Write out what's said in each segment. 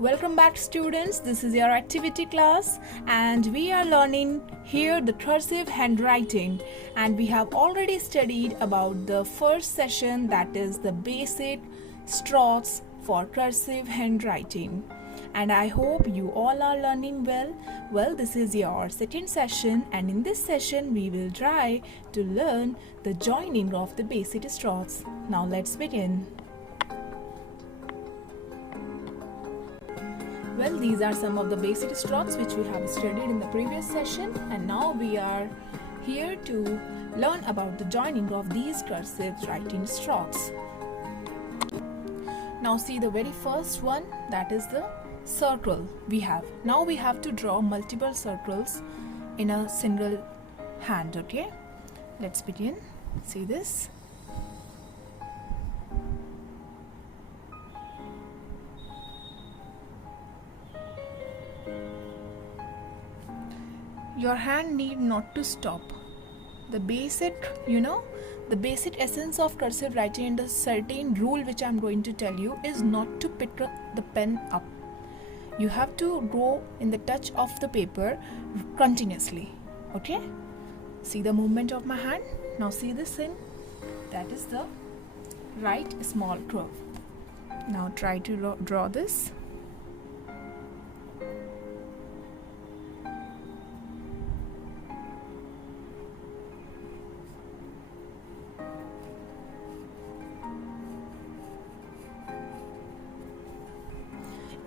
Welcome back, students. This is your activity class and we are learning here the cursive handwriting, and we have already studied about the first session, that is the basic strokes for cursive handwriting, and I hope you all are learning well. Well, this is your second session, and in this session we will try to learn the joining of the basic strokes. Now let's begin. Well, these are some of the basic strokes which we have studied in the previous session, and now we are here to learn about the joining of these cursive writing strokes. Now see the very first one, that is the circle we have. Now we have to draw multiple circles in a single hand, okay? Let's begin. See this. Your hand need not to stop. The basic, the basic essence of cursive writing and the certain rule which I am going to tell you is not to pick the pen up. You have to go in the touch of the paper continuously, okay? See the movement of my hand. Now see this thing, that is the right small curve. Now try to draw this.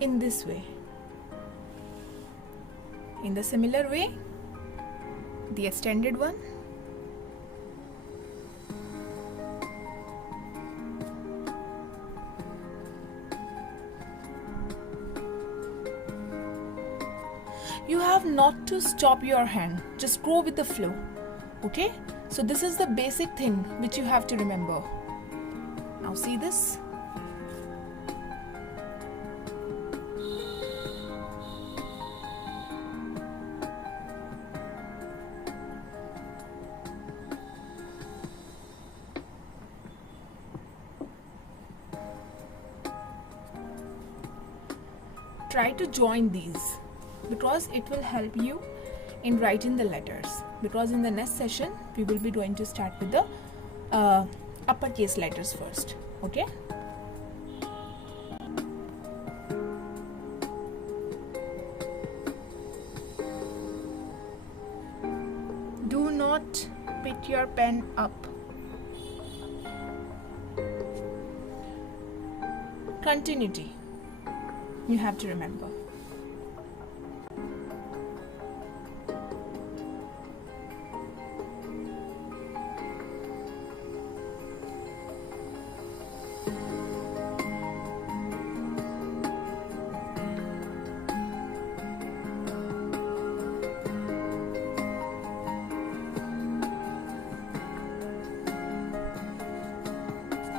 In this way. In the similar way, the extended one. You have not to stop your hand, just go with the flow, okay? So this is the basic thing which you have to remember. Now see this. Try to join these because it will help you in writing the letters, because in the next session we will be going to start with the uppercase letters first, okay? Do not pick your pen up. Continuity. You have to remember.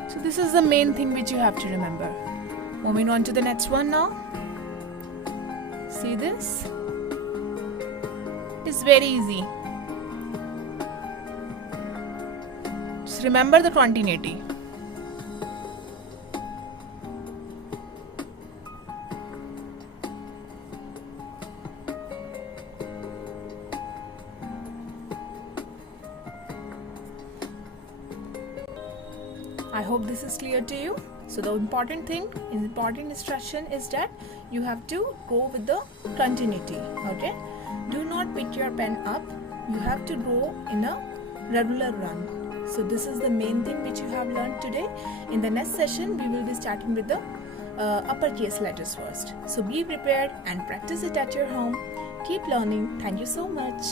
So this is the main thing which you have to remember. Moving on to the next one now. See this? It's very easy. Just remember the continuity. I hope this is clear to you. So the important instruction is that you have to go with the continuity, okay? Do not pick your pen up. You have to go in a regular run. So this is the main thing which you have learned today. In the next session, we will be starting with the uppercase letters first. So be prepared and practice it at your home. Keep learning. Thank you so much.